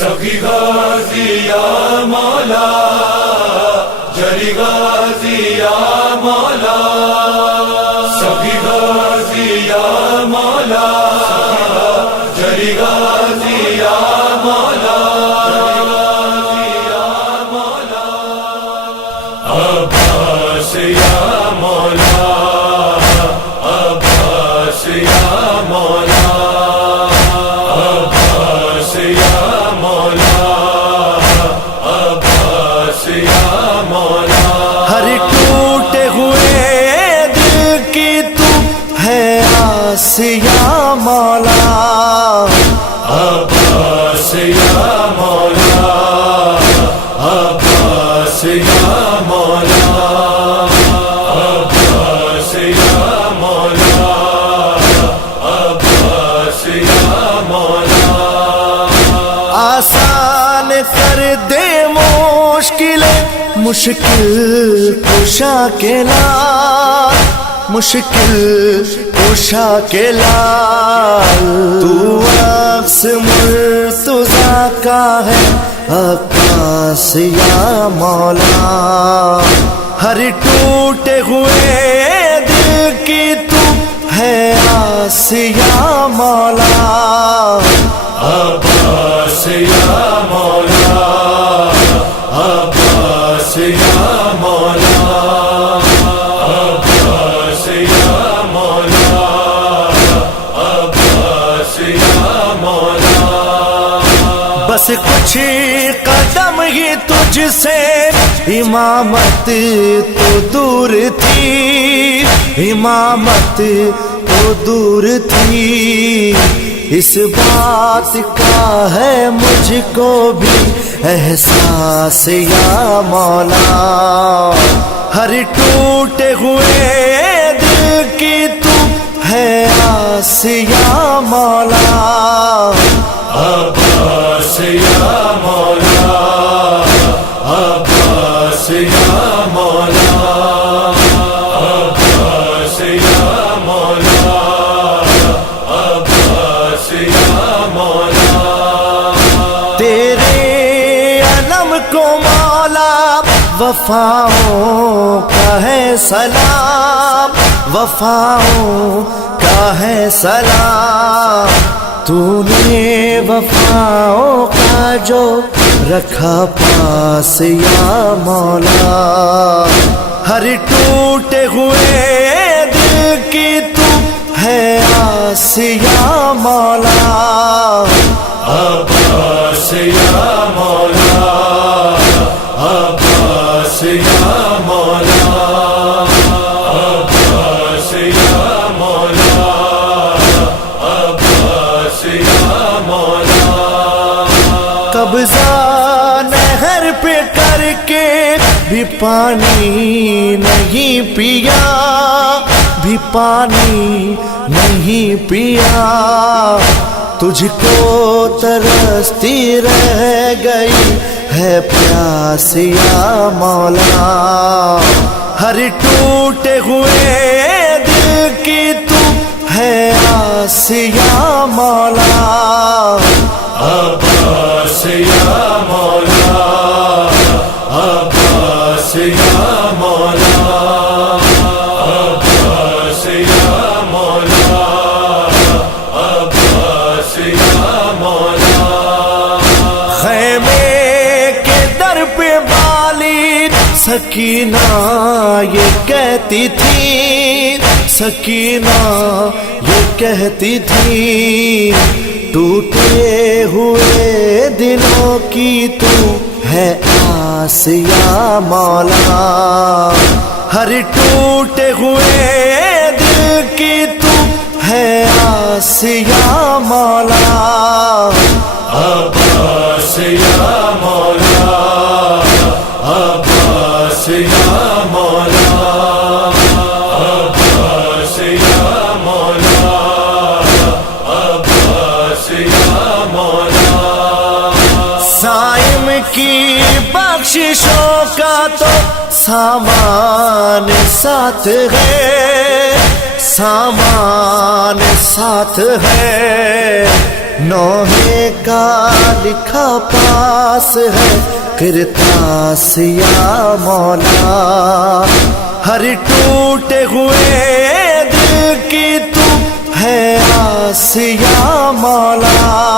سخی غازی یا مولا، جری غازی یا مولا، سخی غازی یا مولا، جری غازی یا مولا، عباس یا مولا، عباس یا مولا، عباس یا مولا، عباس یا مولا۔ ہر ٹوٹے ہوئے دل کی تو ہے آس یا مولا، عباس یا مولا، عباس یا مولا، عباس یا مولا، عباس یا مولا۔ آسان کر دے مشکلیں، مشکل کشا کے لال، مشکل کشا کے لال، تو عکس مرتضیٰ کا ہے عکاس یا مولا۔ ہر ٹوٹے ہوئے دل کی تو ہے آس یا مولا، عباس یا مولا، عباس یا مولا، عباس یا مولا، عباس یا مولا۔ بس کچھ قدم ہی تجھ سے امامت تو دور تھی، امامت تو دور تھی، اس بات کا ہے مجھ کو بھی احساس یا مولا۔ ہر ٹوٹے ہوئے دل کی تو ہے آس یا مولا، عباس یا مولا، عباس یا مولا، عباس یا مولا، عباس یا مولا۔ تیرے علم کو مولا وفاؤں کا ہے سلام، وفاؤں کا ہے سلام، تو نے وفاؤں کا جو رکھا پاس یا مولا۔ ہر ٹوٹے ہوئے دل کی تو ہے آس یا مولا، عباس یا مولا، عباس یا مولا، عباس یا مولا، عباس یا مولا۔ قبضہ نہر پہ کر کے بھی پانی نہیں پیا، بھی پانی نہیں پیا، تجھ کو ترستی رہ گئی ہے پیاس یا مولا۔ ہر ٹوٹے ہوئے دل کی تو ہے آس یا مولا، عباس یا مولا، عباس یا مولا، عباس یا مولا، عباس یا مولا۔ خیمے کے در پہ والی سکینہ یہ کہتی تھی، سکینہ یہ کہتی تھی، ٹوٹے ہوئے دلوں کی تو ہے آس یا مولا۔ ہر ٹوٹے ہوئے دل کی تو ہے آس یا مولا، عباس یا مولا، عباس یا مولا، عباس یا مولا، عباس یا مولا۔ سائم کی بخششوں کا تو سامان ساتھ ہے، سامان ساتھ ہے، نوحے کا لکھا پاس ہے کرتاس یا مولا، ہر ٹوٹے ہوئے دل کی تو ہے آس یا مولا۔